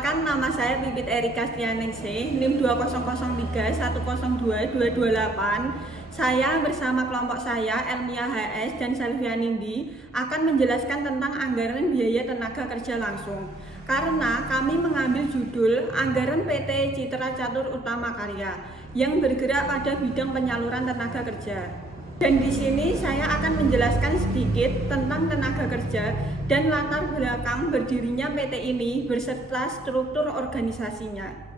Perkenalkan, nama saya Pipit Erika Stianingsih, NIM 2003102228. Saya bersama kelompok saya, Elmia HS dan Selvia Nindi, akan menjelaskan tentang anggaran biaya tenaga kerja langsung. Karena kami mengambil judul Anggaran PT Citra Catur Utama Karya yang bergerak pada bidang penyaluran tenaga kerja. Dan di sini saya akan menjelaskan sedikit tentang tenaga kerja dan latar belakang berdirinya PT ini beserta struktur organisasinya.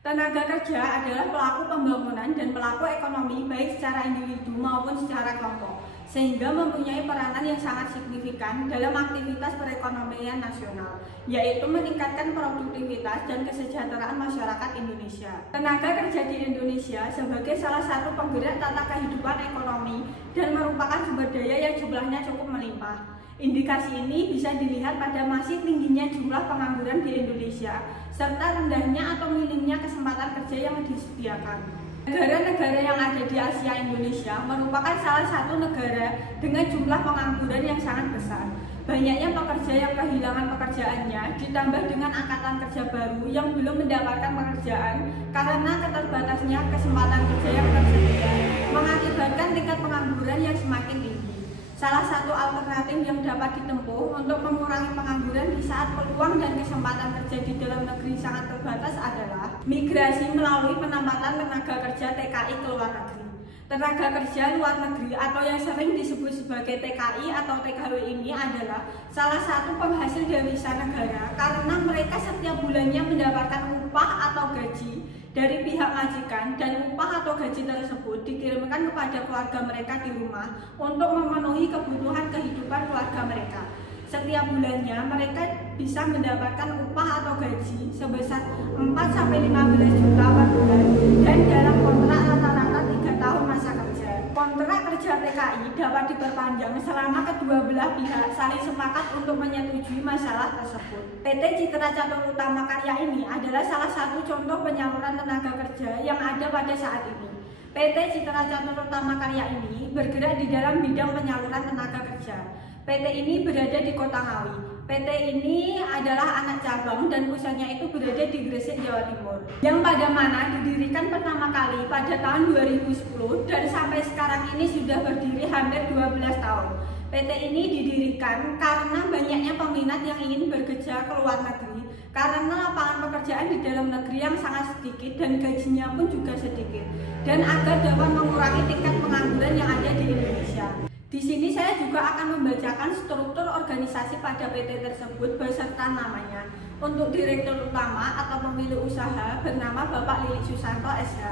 Tenaga kerja adalah pelaku pembangunan dan pelaku ekonomi baik secara individu maupun secara kelompok, sehingga mempunyai peranan yang sangat signifikan dalam aktivitas perekonomian nasional, yaitu meningkatkan produktivitas dan kesejahteraan masyarakat Indonesia. Tenaga kerja di Indonesia sebagai salah satu penggerak tata kehidupan ekonomi dan merupakan sumber daya yang jumlahnya cukup melimpah. Indikasi ini bisa dilihat pada masih tingginya jumlah pengangguran di Indonesia, serta rendahnya atau minimnya kesempatan kerja yang disediakan. Negara-negara yang ada di Asia Indonesia merupakan salah satu negara dengan jumlah pengangguran yang sangat besar. Banyaknya pekerja yang kehilangan pekerjaannya ditambah dengan angkatan kerja baru yang belum mendapatkan pekerjaan karena keterbatasnya kesempatan kerja yang tersedia, mengakibatkan tingkat pengangguran yang semakin tinggi. Salah satu alternatif yang dapat ditempuh untuk mengurangi pengangguran di saat peluang dan kesempatan kerja di dalam negeri sangat terbatas adalah migrasi melalui penempatan tenaga kerja TKI ke luar negeri. Tenaga kerja luar negeri atau yang sering disebut sebagai TKI atau TKW ini adalah salah satu penghasil devisa negara karena mereka setiap bulannya mendapatkan upah atau gaji dari pihak majikan, dan upah atau gaji tersebut dikirimkan kepada keluarga mereka di rumah untuk memenuhi kebutuhan kehidupan keluarga mereka. Setiap bulannya mereka bisa mendapatkan upah atau gaji sebesar 4-15 juta per bulan dan dalam kontrak rata-rata 3 tahun masa kerja. Kontrak kerja TKI dapat diperpanjang selama kedua belah pihak saling sepakat untuk menyetujui masalah tersebut. PT Citra Catur Utama Karya ini adalah salah satu contoh penyaluran tenaga kerja yang ada pada saat ini. PT Citra Catur Utama Karya ini bergerak di dalam bidang penyaluran tenaga kerja. PT ini berada di Kota Ngawi. PT ini adalah anak cabang dan pusatnya itu berada di Gresik, Jawa Timur. Yang pada mana didirikan pertama kali pada tahun 2010 dan sampai sekarang ini sudah berdiri hampir 12 tahun. PT ini didirikan karena banyaknya peminat yang ingin bekerja ke luar negeri karena lapangan pekerjaan di dalam negeri yang sangat sedikit dan gajinya pun juga sedikit, dan agar dapat mengurangi tingkat pengangguran yang ada di Indonesia. Di sini saya juga akan membacakan struktur organisasi pada PT tersebut beserta namanya. Untuk Direktur Utama atau pemilik usaha bernama Bapak Lilik Susanto SH.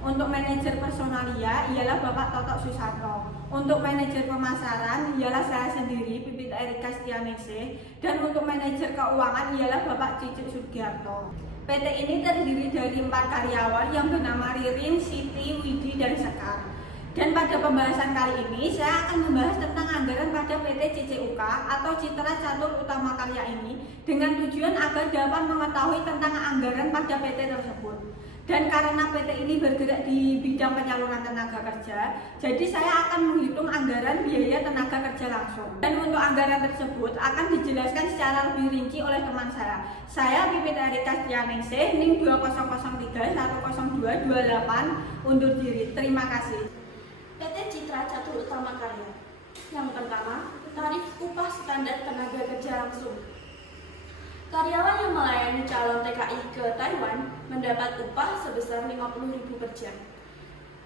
Untuk manajer personalia ialah Bapak Totok Susanto. Untuk manajer pemasaran ialah saya sendiri, Pipit Erika Stianingsih. Dan untuk manajer keuangan ialah Bapak Cicik Sugiarto. PT ini terdiri dari 4 karyawan yang bernama Ririn, Siti, Widi, dan Sekar. Dan pada pembahasan kali ini saya akan membahas tentang anggaran pada PT CCUK atau Citra Catur Utama Karya ini dengan tujuan agar dapat mengetahui tentang anggaran pada PT tersebut. Dan karena PT ini bergerak di bidang penyaluran tenaga kerja, jadi saya akan menghitung anggaran biaya tenaga kerja langsung. Dan untuk anggaran tersebut akan dijelaskan secara lebih rinci oleh teman saya. Saya Pipit Erika Stianingsih, NIM 2003102228, undur diri. Terima kasih. PT Citra Catur Utama Karya. Yang pertama, tarif upah standar tenaga kerja langsung. Karyawan yang melayani calon TKI ke Taiwan mendapat upah sebesar 50.000 per jam.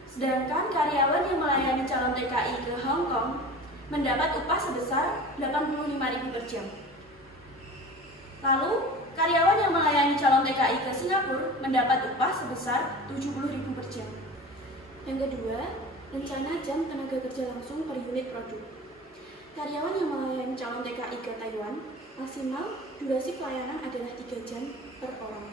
Sedangkan karyawan yang melayani calon TKI ke Hong Kong mendapat upah sebesar 85.000 per jam. Lalu, karyawan yang melayani calon TKI ke Singapura mendapat upah sebesar 70.000 per jam. Yang kedua, rencana jam tenaga kerja langsung per unit produk. Karyawan yang melayani calon TKI ke Taiwan, maksimal durasi pelayanan adalah 3 jam per orang.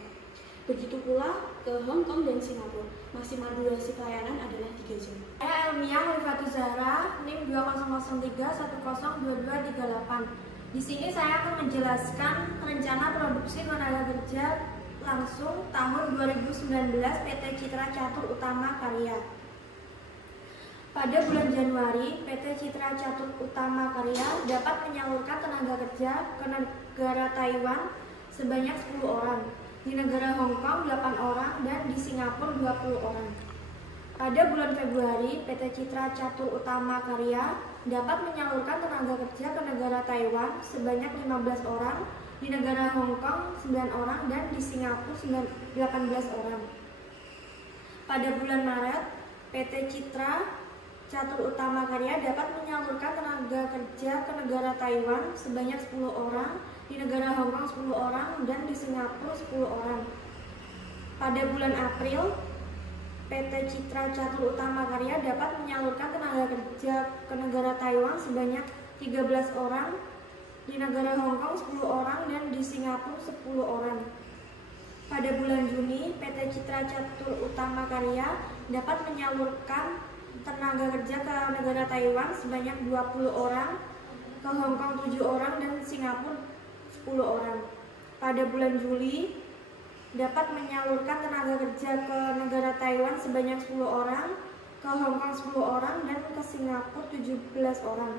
Begitu pula ke Hong Kong dan Singapura, maksimal durasi pelayanan adalah 3 jam. Saya Elmia Hulfatul Zahra, NIM 2003102238. Di sini saya akan menjelaskan rencana produksi tenaga kerja langsung tahun 2019 PT Citra Catur Utama Karya. Pada bulan Januari, PT Citra Catur Utama Karya dapat menyalurkan tenaga kerja ke negara Taiwan sebanyak 10 orang, di negara Hong Kong 8 orang, dan di Singapura 20 orang. Pada bulan Februari, PT Citra Catur Utama Karya dapat menyalurkan tenaga kerja ke negara Taiwan sebanyak 15 orang, di negara Hong Kong 9 orang, dan di Singapura 18 orang. Pada bulan Maret, PT Citra Catur Utama Karya dapat menyalurkan tenaga kerja ke negara Taiwan sebanyak 10 orang, di negara Hong Kong 10 orang, dan di Singapura 10 orang. Pada bulan April, PT Citra Catur Utama Karya dapat menyalurkan tenaga kerja ke negara Taiwan sebanyak 13 orang, di negara Hong Kong 10 orang, dan di Singapura 10 orang. Pada bulan Juni, PT Citra Catur Utama Karya dapat menyalurkan tenaga kerja ke negara Taiwan sebanyak 20 orang, ke Hong Kong 7 orang, dan Singapura 10 orang. Pada bulan Juli, dapat menyalurkan tenaga kerja ke negara Taiwan sebanyak 10 orang, ke Hong Kong 10 orang, dan ke Singapura 17 orang.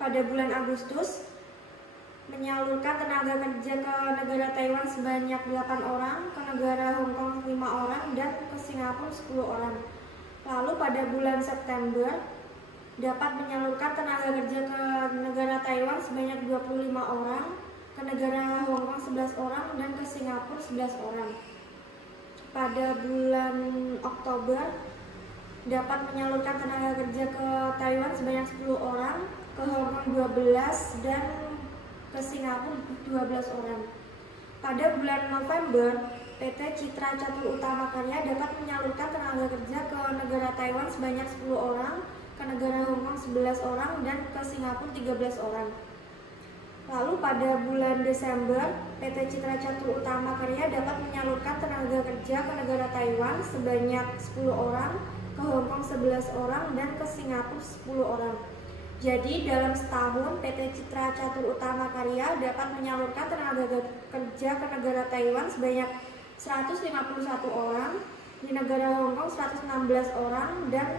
Pada bulan Agustus, menyalurkan tenaga kerja ke negara Taiwan sebanyak 8 orang, ke negara Hong Kong 5 orang, dan ke Singapura 10 orang. Lalu pada bulan September, dapat menyalurkan tenaga kerja ke negara Taiwan sebanyak 25 orang, ke negara Hong Kong 11 orang, dan ke Singapura 11 orang. Pada bulan Oktober, dapat menyalurkan tenaga kerja ke Taiwan sebanyak 10 orang, ke Hong Kong 12, dan ke Singapura 12 orang. Pada bulan November, PT Citra Catur Utama Karya dapat menyalurkan tenaga kerja ke negara Taiwan sebanyak 10 orang, ke negara Hong Kong 11 orang, dan ke Singapura 13 orang. Lalu pada bulan Desember, PT Citra Catur Utama Karya dapat menyalurkan tenaga kerja ke negara Taiwan sebanyak 10 orang, ke Hong Kong 11 orang, dan ke Singapura 10 orang. Jadi dalam setahun PT Citra Catur Utama Karya dapat menyalurkan tenaga kerja ke negara Taiwan sebanyak 151 orang, di negara Hong Kong 116 orang, dan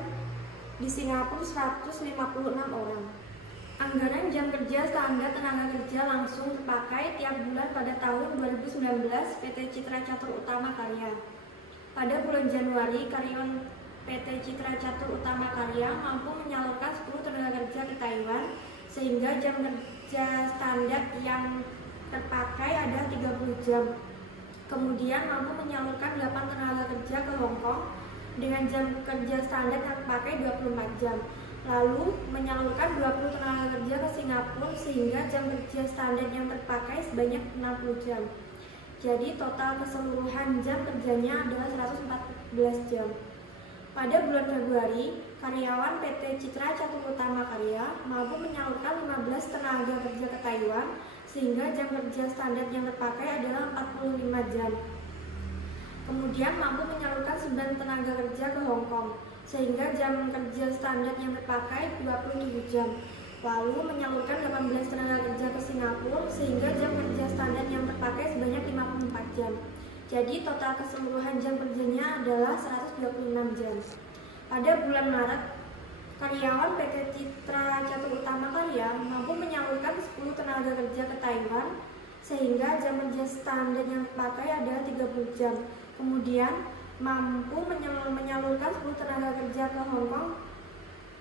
di Singapura 156 orang. Anggaran jam kerja standar tenaga kerja langsung terpakai tiap bulan pada tahun 2019 PT Citra Catur Utama Karya. Pada bulan Januari, karyawan PT Citra Catur Utama Karya mampu menyalurkan 10 tenaga kerja ke Taiwan, sehingga jam kerja standar yang terpakai adalah 30 jam. Kemudian mampu menyalurkan 8 tenaga kerja ke Hong Kong dengan jam kerja standar yang terpakai 24 jam. Lalu menyalurkan 20 tenaga kerja ke Singapura sehingga jam kerja standar yang terpakai sebanyak 60 jam. Jadi total keseluruhan jam kerjanya adalah 114 jam. Pada bulan Februari, karyawan PT Citra Catur Utama Karya mampu menyalurkan 15 tenaga kerja ke Taiwan sehingga jam kerja standar yang terpakai adalah 45 jam. Kemudian mampu menyalurkan 9 tenaga kerja ke Hong Kong sehingga jam kerja standar yang terpakai 27 jam. Lalu menyalurkan 18 tenaga kerja ke Singapura sehingga jam kerja standar yang terpakai sebanyak 54 jam. Jadi total keseluruhan jam kerjanya adalah 126 jam. Pada bulan Maret, karyawan PT Citra Catur Utama Karya mampu menyalurkan 10 tenaga kerja ke Taiwan sehingga jam kerja standar yang terpakai adalah 30 jam. Kemudian mampu menyalurkan 10 tenaga kerja ke Hong Kong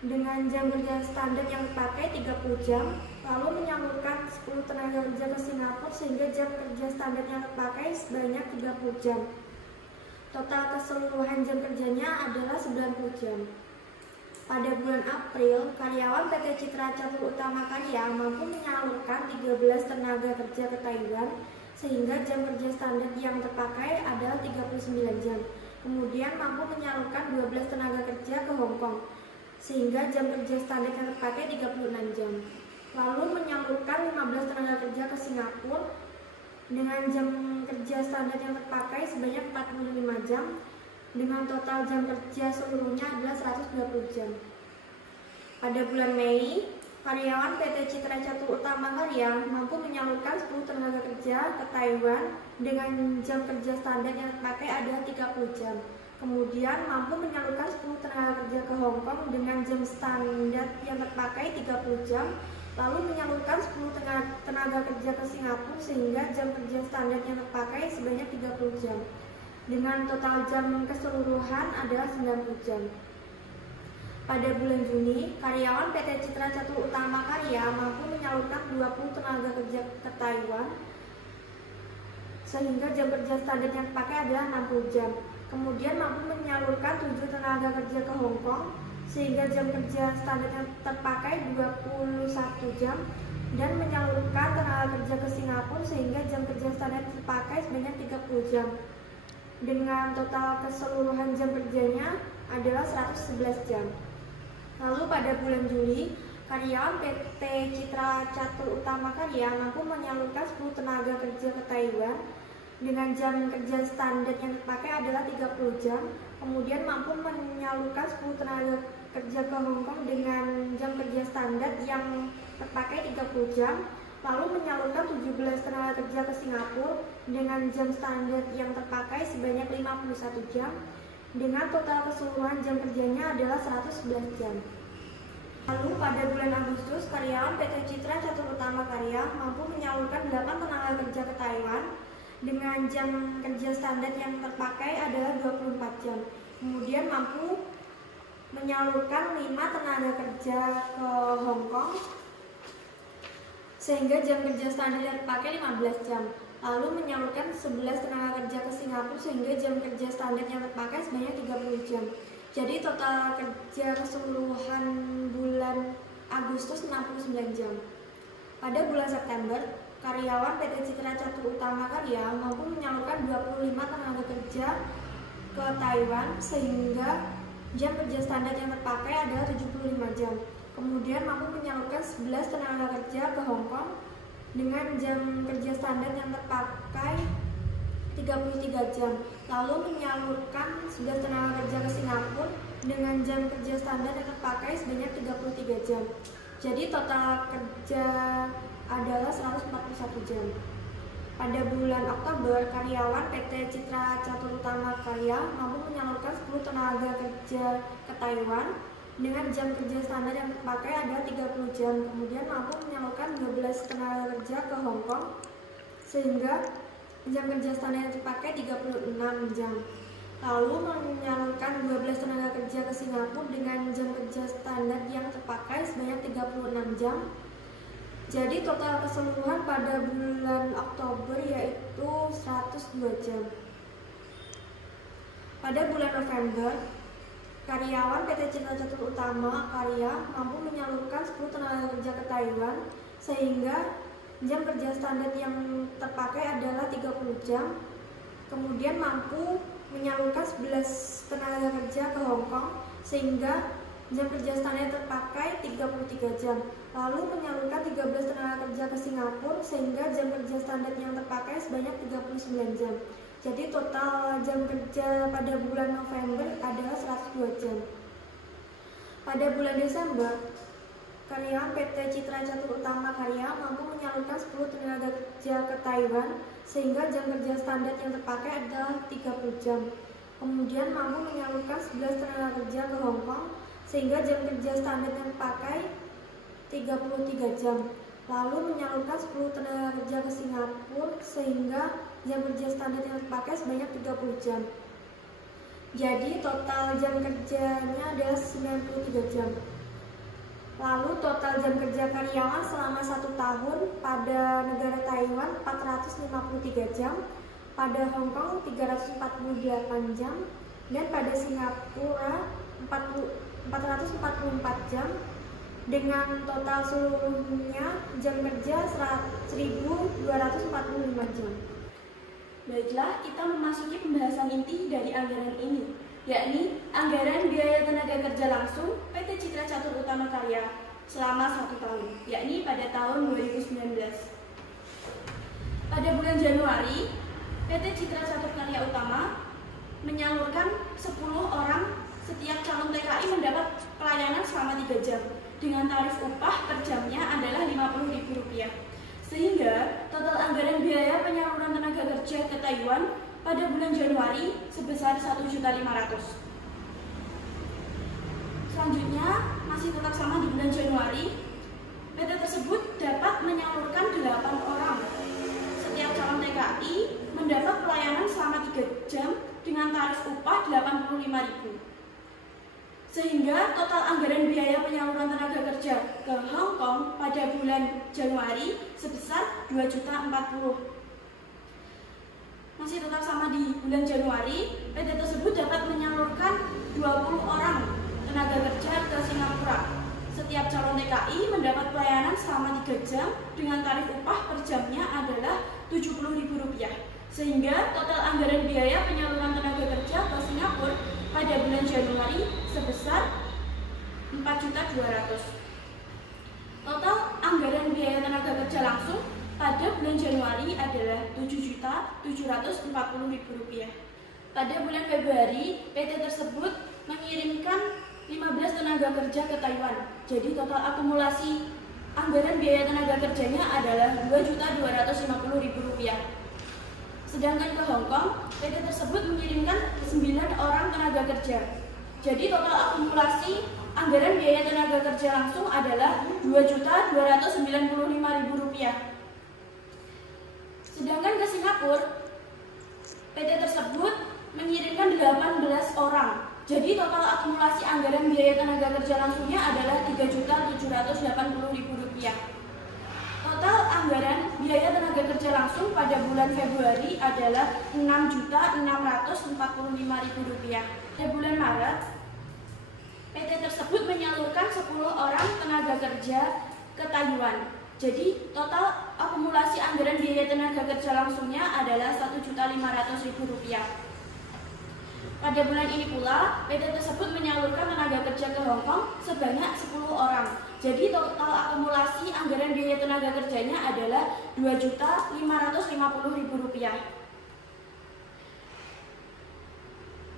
dengan jam kerja standar yang terpakai 30 jam, lalu menyalurkan 10 tenaga kerja ke Singapura sehingga jam kerja standar yang terpakai sebanyak 30 jam. Total keseluruhan jam kerjanya adalah 90 jam. Pada bulan April, karyawan PT Citra Catur Utama Karya mampu menyalurkan 13 tenaga kerja ke Taiwan sehingga jam kerja standar yang terpakai adalah 39 jam. Kemudian mampu menyalurkan 12 tenaga kerja ke Hong Kong sehingga jam kerja standar yang terpakai 36 jam. Lalu menyalurkan 15 tenaga kerja ke Singapura dengan jam kerja standar yang terpakai sebanyak 45 jam dengan total jam kerja seluruhnya adalah 120 jam. Pada bulan Mei, karyawan PT Citra Catur Utama Karya mampu menyalurkan 10 tenaga kerja ke Taiwan dengan jam kerja standar yang terpakai adalah 30 jam. Kemudian mampu menyalurkan 10 tenaga kerja ke Hong Kong dengan jam standar yang terpakai 30 jam. lalu menyalurkan 10 tenaga kerja ke Singapura sehingga jam kerja standar yang terpakai sebanyak 30 jam. Dengan total jam keseluruhan adalah 90 jam. Pada bulan Juni, karyawan PT Citra Catur Utama Karya mampu menyalurkan 20 tenaga kerja ke Taiwan sehingga jam kerja standar yang terpakai adalah 60 jam. Kemudian mampu menyalurkan 7 tenaga kerja ke Hong Kong sehingga jam kerja standar yang terpakai 21 jam, dan menyalurkan tenaga kerja ke Singapura sehingga jam kerja standar terpakai sebanyak 30 jam. Dengan total keseluruhan jam kerjanya adalah 111 jam. Lalu pada bulan Juli, karyawan PT Citra Catur Utama Karya mampu menyalurkan 10 tenaga kerja ke Taiwan dengan jam kerja standar yang terpakai adalah 30 jam. Kemudian mampu menyalurkan 10 tenaga kerja ke Hong Kong dengan jam kerja standar yang terpakai 30 jam. Lalu menyalurkan 17 tenaga kerja ke Singapura dengan jam standar yang terpakai sebanyak 51 jam. Dengan total keseluruhan jam kerjanya adalah 111 jam. Lalu pada bulan Agustus, karyawan PT Citra Catur Utama Karya mampu menyalurkan 8 tenaga kerja ke Taiwan dengan jam kerja standar yang terpakai adalah 24 jam. Kemudian mampu menyalurkan 5 tenaga kerja ke Hong Kong sehingga jam kerja standar yang terpakai 15 jam. Lalu menyalurkan 11 tenaga kerja ke Singapura sehingga jam kerja standar yang terpakai sebanyak 30 jam. Jadi total kerja keseluruhan bulan Agustus 69 jam. Pada bulan September, karyawan PT Citra Catur Utama Karya mampu menyalurkan 25 tenaga kerja ke Taiwan sehingga jam kerja standar yang terpakai adalah 75 jam. Kemudian mampu menyalurkan 11 tenaga kerja ke Hong Kong dengan jam kerja standar yang terpakai 33 jam. Lalu menyalurkan 11 tenaga kerja ke Singapura dengan jam kerja standar yang terpakai sebanyak 33 jam. Jadi total kerja adalah 141 jam. Pada bulan Oktober, karyawan PT Citra Catur Utama Karya mampu menyalurkan 10 tenaga kerja ke Taiwan dengan jam kerja standar yang terpakai adalah 30 jam. Kemudian mampu menyalurkan 12 tenaga kerja ke Hong Kong sehingga jam kerja standar yang terpakai 36 jam. Lalu menyalurkan 12 tenaga kerja ke Singapura dengan jam kerja standar yang terpakai sebanyak 36 jam. Jadi total keseluruhan pada bulan Oktober yaitu 102 jam. Pada bulan November, karyawan PT Citra Catur Utama Karya mampu menyalurkan 10 tenaga kerja ke Taiwan sehingga jam kerja standar yang terpakai adalah 30 jam. Kemudian mampu menyalurkan 11 tenaga kerja ke Hong Kong sehingga jam kerja standar terpakai 33 jam. Lalu menyalurkan 13 tenaga kerja ke Singapura sehingga jam kerja standar yang terpakai sebanyak 39 jam. Jadi total jam kerja pada bulan November adalah 102 jam. Pada bulan Desember, karyawan PT Citra Catur Utama Karya mampu menyalurkan 10 tenaga kerja ke Taiwan sehingga jam kerja standar yang terpakai adalah 30 jam. Kemudian mampu menyalurkan 11 tenaga kerja ke Hong Kong sehingga jam kerja standar yang terpakai 33 jam. Lalu menyalurkan 10 tenaga kerja ke Singapura sehingga jam kerja standar yang terpakai sebanyak 30 jam. Jadi total jam kerjanya adalah 93 jam. Lalu total jam kerja karyawan selama 1 tahun pada negara Taiwan 453 jam, pada Hong Kong 348 jam, dan pada Singapura 444 jam. Dengan total seluruhnya jam kerja 1.245 jam. Baiklah, kita memasuki pembahasan inti dari anggaran ini, yakni anggaran biaya tenaga kerja langsung PT Citra Catur Utama Karya selama 1 tahun, yakni pada tahun 2019. Pada bulan Januari, PT Citra Catur Karya Utama menyalurkan 10 orang setiap calon TKI mendapat pelayanan selama 3 jam dengan tarif upah per jamnya adalah Rp50.000. Sehingga total anggaran biaya penyaluran tenaga kerja ke Taiwan pada bulan Januari sebesar Rp1.500.000. Selanjutnya, masih tetap sama di bulan Januari, PT tersebut dapat menyalurkan 8 orang. Setiap calon TKI mendapat pelayanan selama 3 jam dengan tarif upah 85.000. Sehingga total anggaran biaya penyaluran tenaga kerja ke Hong Kong pada bulan Januari sebesar 2.040.000. Masih tetap sama di bulan Januari, PT tersebut dapat menyalurkan 20 orang tenaga kerja ke Singapura. Setiap calon TKI mendapat pelayanan selama 3 jam dengan tarif upah per jamnya adalah Rp70.000. Sehingga total anggaran biaya penyaluran tenaga kerja ke Singapura pada bulan Januari sebesar 4.200.000. Total anggaran biaya tenaga kerja langsung pada bulan Januari adalah Rp7.740.000. Pada bulan Februari, PT tersebut mengirimkan 15 tenaga kerja ke Taiwan. Jadi total akumulasi anggaran biaya tenaga kerjanya adalah Rp2.250.000. Sedangkan ke Hong Kong, PT tersebut mengirimkan 9 orang tenaga kerja. Jadi total akumulasi anggaran biaya tenaga kerja langsung adalah Rp2.295.000. Sedangkan ke Singapura, PT tersebut mengirimkan 18 orang. Jadi total akumulasi anggaran biaya tenaga kerja langsungnya adalah Rp3.780.000. Total anggaran biaya tenaga kerja langsung pada bulan Februari adalah Rp6.645.000. Pada bulan Maret, PT tersebut menyalurkan 10 orang tenaga kerja ke Taiwan. Jadi total akumulasi anggaran biaya tenaga kerja langsungnya adalah Rp1.500.000. Pada bulan ini pula, PT tersebut menyalurkan tenaga kerja ke Hong Kong sebanyak 10 orang. Jadi total akumulasi anggaran biaya tenaga kerjanya adalah Rp2.550.000.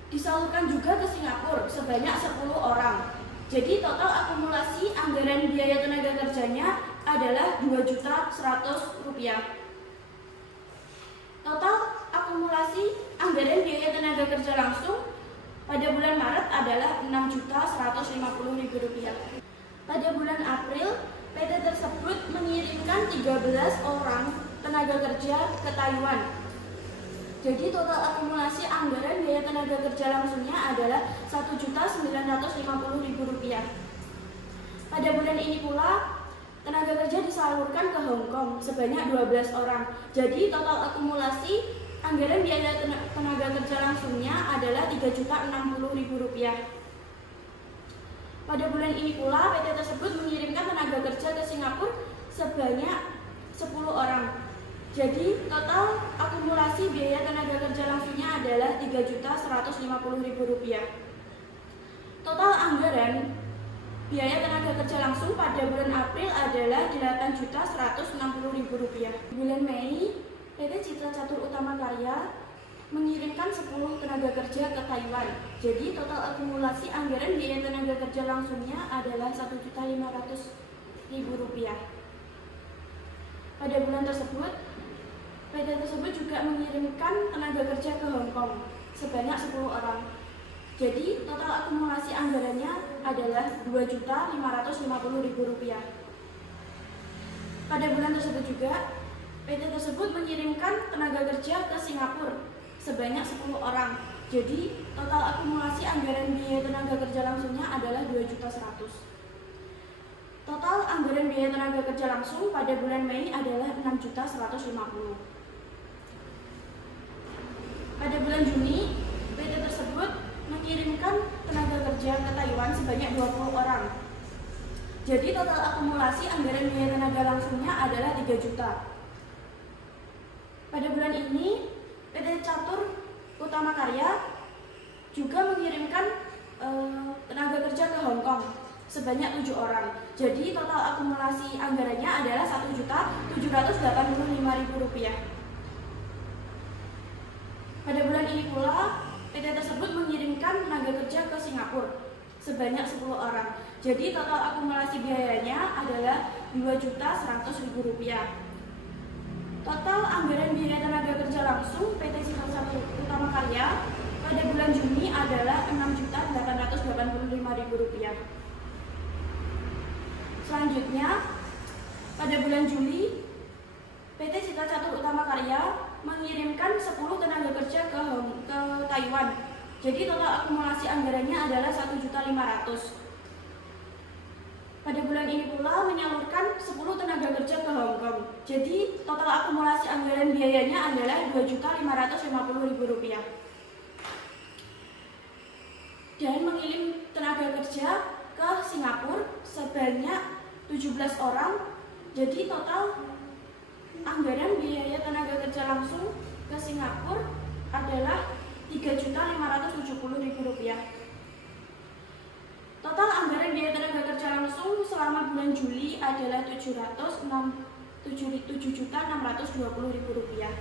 Disalurkan juga ke Singapura sebanyak 10 orang. Jadi total akumulasi anggaran biaya tenaga kerjanya adalah Rp2.100.000. Total akumulasi anggaran biaya tenaga kerja langsung pada bulan Maret adalah Rp6.150.000. Pada bulan April, PT tersebut mengirimkan 13 orang tenaga kerja ke Taiwan. Jadi total akumulasi anggaran biaya tenaga kerja langsungnya adalah Rp1.950.000. Pada bulan ini pula, tenaga kerja disalurkan ke Hong Kong sebanyak 12 orang. Jadi total akumulasi anggaran biaya tenaga kerja langsungnya adalah Rp3.060.000. Pada bulan ini pula, PT tersebut mengirimkan tenaga kerja ke Singapura sebanyak 10 orang. Jadi total akumulasi biaya tenaga kerja langsungnya adalah Rp3.150.000. Total anggaran biaya tenaga kerja langsung pada bulan April adalah Rp8.160.000. Bulan Mei, PT Citra Catur Utama Karya mengirimkan 10 tenaga kerja ke Taiwan. Jadi total akumulasi anggaran biaya tenaga kerja langsungnya adalah Rp1.500.000. Pada bulan tersebut, PT tersebut juga mengirimkan tenaga kerja ke Hong Kong sebanyak 10 orang. Jadi total akumulasi anggarannya adalah Rp2.550.000. Pada bulan tersebut juga, PT tersebut mengirimkan tenaga kerja ke Singapura sebanyak 10 orang. Jadi total akumulasi anggaran biaya tenaga kerja langsungnya adalah Rp2.100.000. Total anggaran biaya tenaga kerja langsung pada bulan Mei adalah Rp6.150.000. Pada bulan Juni, PT tersebut mengirimkan tenaga kerja ke Taiwan sebanyak 20 orang. Jadi total akumulasi anggaran biaya tenaga langsungnya adalah 3 juta. Pada bulan ini, PT Catur Utama Karya juga mengirimkan tenaga kerja ke Hong Kong sebanyak 7 orang. Jadi total akumulasi anggarannya adalah Rp1.785.000. Pada bulan ini pula, PT tersebut mengirimkan tenaga kerja ke Singapura sebanyak 10 orang. Jadi total akumulasi biayanya adalah Rp2.100.000. Total anggaran biaya tenaga kerja langsung PT Citra Catur Utama Karya pada bulan Juni adalah Rp6.885.000. Selanjutnya, Pada bulan Juli, PT Citra Catur Utama Karya mengirimkan 10 tenaga kerja ke Taiwan. Jadi total akumulasi anggarannya adalah 1.500.000. Pada bulan ini pula menyalurkan 10 tenaga kerja ke Hong Kong. Jadi total akumulasi anggaran biayanya adalah Rp2.550.000. Dan mengirim tenaga kerja ke Singapura sebanyak 17 orang. Jadi total anggaran biaya tenaga kerja langsung ke Singapura adalah Rp3.570.000. Total anggaran biaya tenaga kerja langsung selama bulan Juli adalah Rp7.620.000.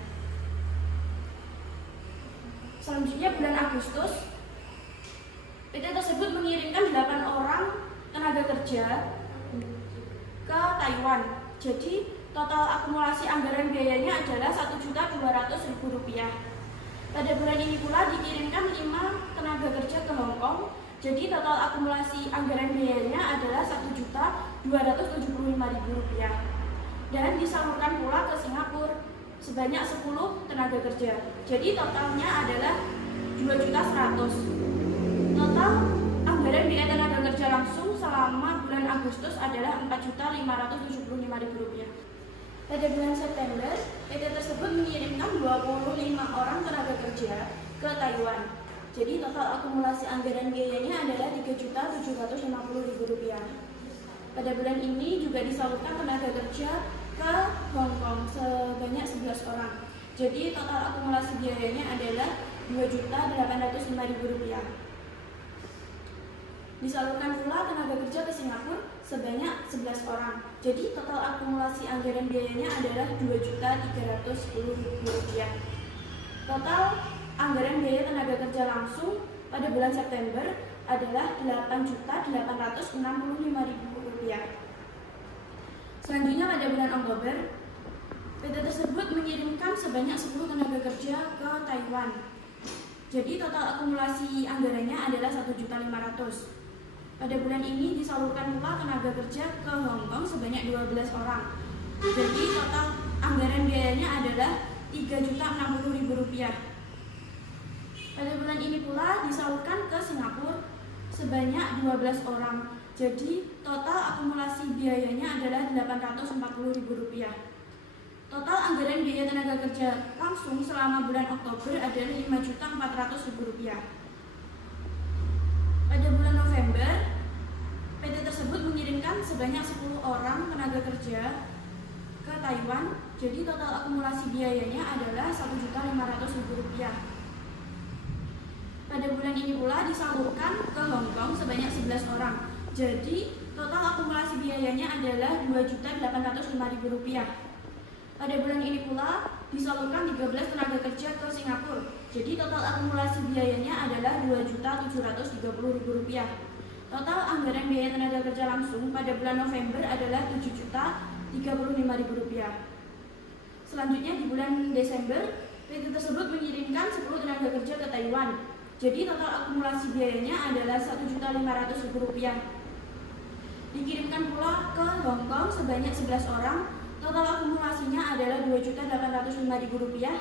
Selanjutnya bulan Agustus, PT tersebut mengirimkan 8 orang tenaga kerja ke Taiwan. Jadi total akumulasi anggaran biayanya adalah Rp1.200.000. Pada bulan ini pula dikirimkan 5 tenaga kerja ke Hong Kong. Jadi total akumulasi anggaran biayanya adalah Rp1.275.000. Dan disalurkan pula ke Singapura sebanyak 10 tenaga kerja. Jadi totalnya adalah Rp2.100.000. Total anggaran biaya tenaga kerja langsung selama bulan Agustus adalah Rp4.575.000. Pada bulan September, PT tersebut mengirimkan 25 orang tenaga kerja ke Taiwan. Jadi total akumulasi anggaran biayanya adalah Rp3.750.000. Pada bulan ini juga disalurkan tenaga kerja ke Hong Kong sebanyak 11 orang. Jadi total akumulasi biayanya adalah Rp2.805.000. Disalurkan pula tenaga kerja ke Singapura sebanyak 11 orang. Jadi total akumulasi anggaran biayanya adalah Rp2.310.000. Total anggaran biaya tenaga kerja langsung pada bulan September adalah Rp8.865.000. Selanjutnya pada bulan Oktober, PT tersebut mengirimkan sebanyak 10 tenaga kerja ke Taiwan. Jadi total akumulasi anggarannya adalah Rp1.500.000. Pada bulan ini disalurkan pula tenaga kerja ke Hong Kong sebanyak 12 orang. Jadi total anggaran biayanya adalah Rp3.060.000. Pada bulan ini pula disalurkan ke Singapura sebanyak 12 orang. Jadi total akumulasi biayanya adalah Rp840.000. Total anggaran biaya tenaga kerja langsung selama bulan Oktober adalah Rp5.400.000. Pada bulan November, PT tersebut mengirimkan sebanyak 10 orang tenaga kerja ke Taiwan. Jadi total akumulasi biayanya adalah Rp1.500.000. Pada bulan ini pula disalurkan ke Hong Kong sebanyak 11 orang. Jadi total akumulasi biayanya adalah Rp2.805.000. Pada bulan ini pula disalurkan 13 tenaga kerja ke Singapura. Jadi total akumulasi biayanya adalah Rp2.730.000. Total anggaran biaya tenaga kerja langsung pada bulan November adalah Rp7.035.000. Selanjutnya di bulan Desember, PT tersebut mengirimkan 10 tenaga kerja ke Taiwan. Jadi total akumulasi biayanya adalah Rp1.500.000. Dikirimkan pula ke Hong Kong sebanyak 11 orang. Total akumulasinya adalah Rp2.805.000.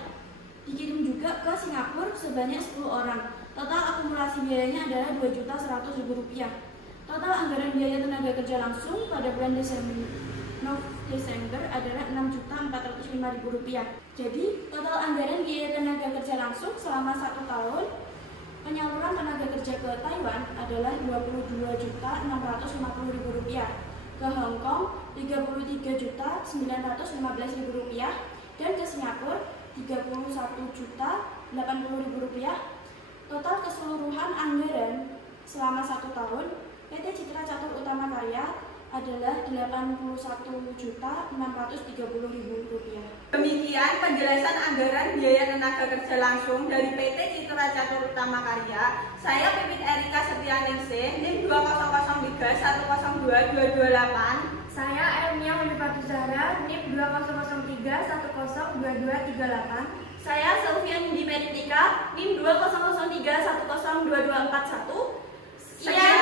Dikirim juga ke Singapura sebanyak 10 orang. Total akumulasi biayanya adalah Rp2.100.000. Total anggaran biaya tenaga kerja langsung pada bulan Desember adalah Rp6.405.000. Jadi total anggaran biaya tenaga kerja langsung selama 1 tahun penyaluran tenaga kerja ke Taiwan adalah Rp22.650.000, ke Hong Kong Rp33.915.000 dan ke Singapura Rp31.080.000. Total keseluruhan anggaran selama 1 tahun PT Citra Catur Utama Karya adalah Rp81.630.000. Demikian penjelasan anggaran biaya tenaga kerja langsung dari PT Citra Catur Utama Karya. Saya Pipit Erika Setianingsih, NIM 2003102228. Saya Elmia Hunifatu Zahra, NIM 2003102238. Saya Sylvia Nindi Meritika, NIM 2003102241. Sekian.